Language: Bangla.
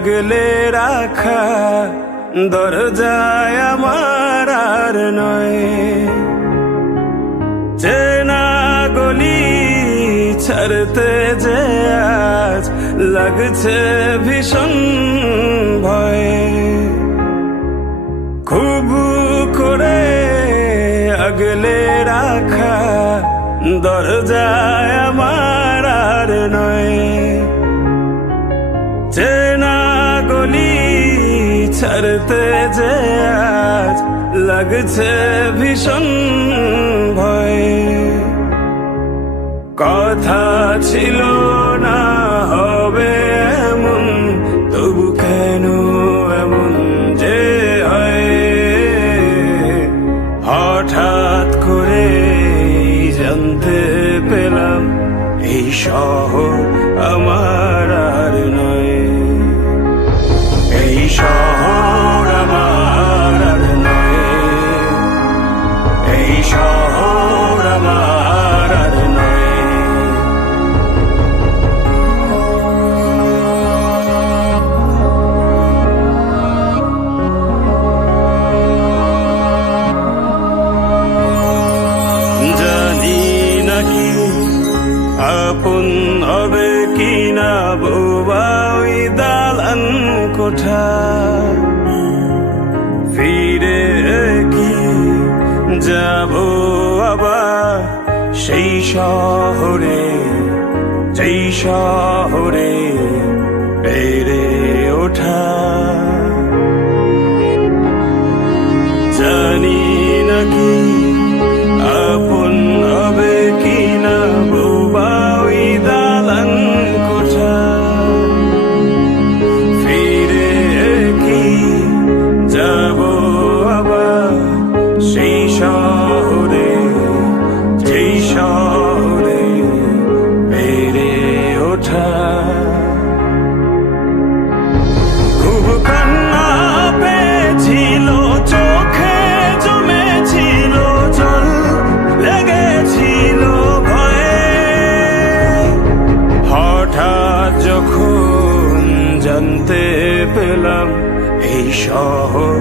আগলে রাখা দরজায় আমার আর নয়। চেনা গলি ছাড়তে যে আজ লাগছে ভীষণ ভয়। খুব করে আগলে রাখা দরজায় আমার আর নয়। চেনা গলি ছাড়তে যে আজ লাগছে ভীষণ ভয়। কথা ছিল না হবে এমন, তবু কেন এমন যে হয়। হঠাৎ করে জানতে পেলাম এই শহর আমার আর নয়। এই শহর আমার আর নয়। এই শহর আমার আর নয়। জানি নাকি আপন হবে কিনা বোবা ওই দালান কোঠা। ফিরে কি যাব আবার সেই শহরে, যেই শহরে বেড়ে ওঠা। জানি নাকি আপন হবে কিনা বোবা ওই দালান কোঠা। ফিরে কি যাব আবার সেই শহরে, যেই শহরে বেড়ে ওঠা। খুব কান্না পেয়েছিল, চোখে জমেছিল জল, লেগেছিল ভয়ে। হঠাৎ যখন জানতে পেলাম এই শহর